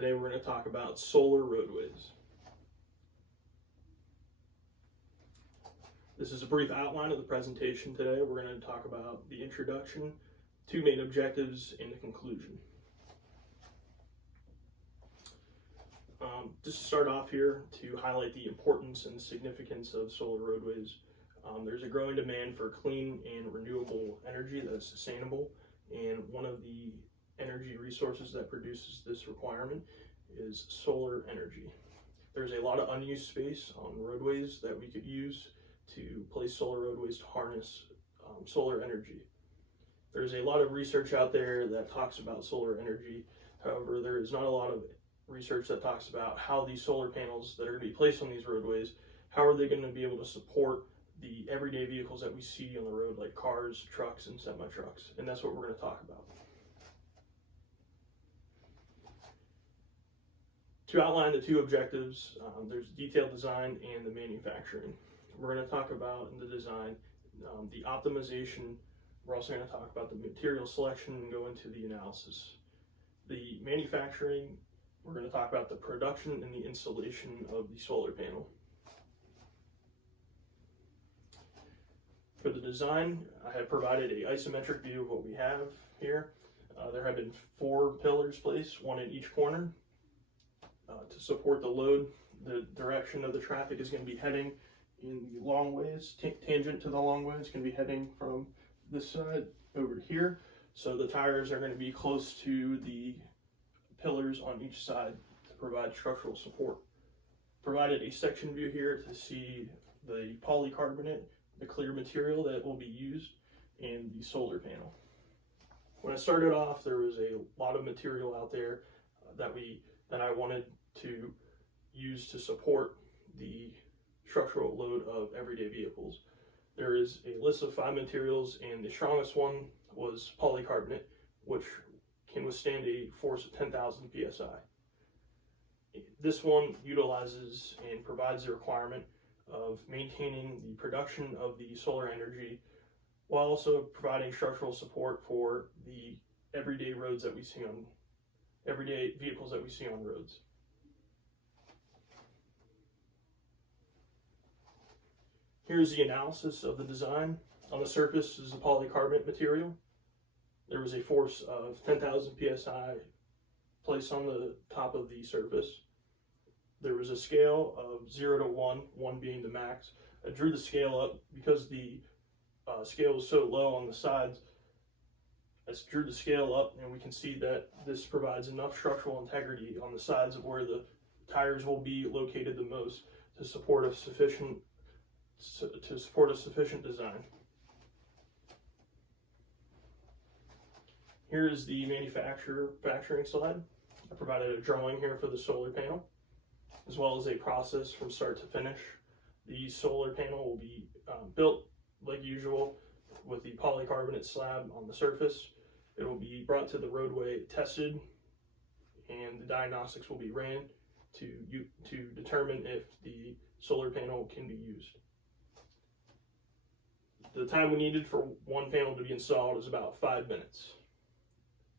Today we're going to talk about solar roadways. This is a brief outline of the presentation today. We're going to talk about the introduction, two main objectives, and the conclusion. Just to start off here, to highlight the importance and the significance of solar roadways. There's a growing demand for clean and renewable energy that is sustainable, and one of the energy resources that produces this requirement is solar energy. There's a lot of unused space on roadways that we could use to place solar roadways to harness solar energy. There's a lot of research out there that talks about solar energy. However, there is not a lot of research that talks about how these solar panels that are going to be placed on these roadways, how are they going to be able to support the everyday vehicles that we see on the road, like cars, trucks, and semi-trucks. And that's what we're going to talk about. To outline the two objectives, there's detailed design and the manufacturing. We're going to talk about in the design the optimization. We're also going to talk about the material selection and go into the analysis. The manufacturing, we're going to talk about the production and the installation of the solar panel. For the design, I have provided an isometric view of what we have here. There have been 4 pillars placed, one in each corner. To support the load, the direction of the traffic is going to be heading in the long ways, tangent to the long ways, going to be heading from this side over to here. So the tires are going to be close to the pillars on each side to provide structural support. Provided a section view here to see the polycarbonate, the clear material that will be used, and the solar panel. When I started off, there was a lot of material out there that I wanted to use to support the structural load of everyday vehicles. There is a list of 5 materials, and the strongest one was polycarbonate, which can withstand a force of 10,000 psi. This one utilizes and provides the requirement of maintaining the production of the solar energy while also providing structural support for the everyday vehicles that we see on roads. Here's the analysis of the design. On the surface is the polycarbonate material. There was a force of 10,000 psi placed on the top of the surface. There was a scale of 0 to 1, 1 being the max. I drew the scale up because the scale was so low on the sides. I drew the scale up, and we can see that this provides enough structural integrity on the sides of where the tires will be located the most to support a sufficient design. Here is the manufacturing slide. I provided a drawing here for the solar panel, as well as a process from start to finish. The solar panel will be built like usual with the polycarbonate slab on the surface. It will be brought to the roadway, tested, and the diagnostics will be ran to determine if the solar panel can be used. The time we needed for one panel to be installed is about 5 minutes.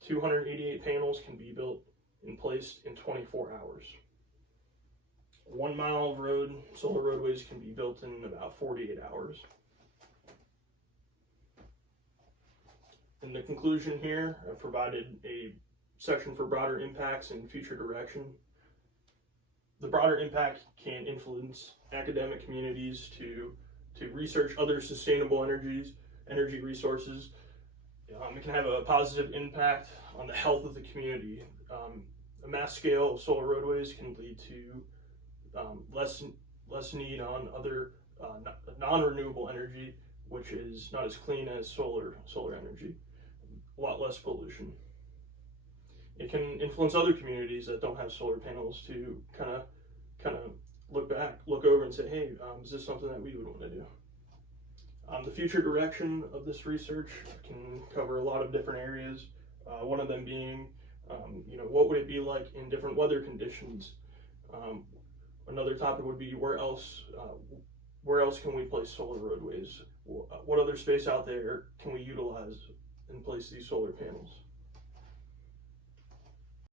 288 panels can be built and placed in 24 hours. 1 mile of road, solar roadways can be built in about 48 hours. In the conclusion here, I've provided a section for broader impacts and future direction. The broader impact can influence academic communities to research other sustainable energy resources. It can have a positive impact on the health of the community. A mass scale of solar roadways can lead to less need on other non-renewable energy, which is not as clean as solar energy. A lot less pollution. It can influence other communities that don't have solar panels to kind of look over and say, hey, is this something that we would want to do? The future direction of this research can cover a lot of different areas. One of them being, what would it be like in different weather conditions? Another topic would be where else can we place solar roadways? What other space out there can we utilize and place these solar panels?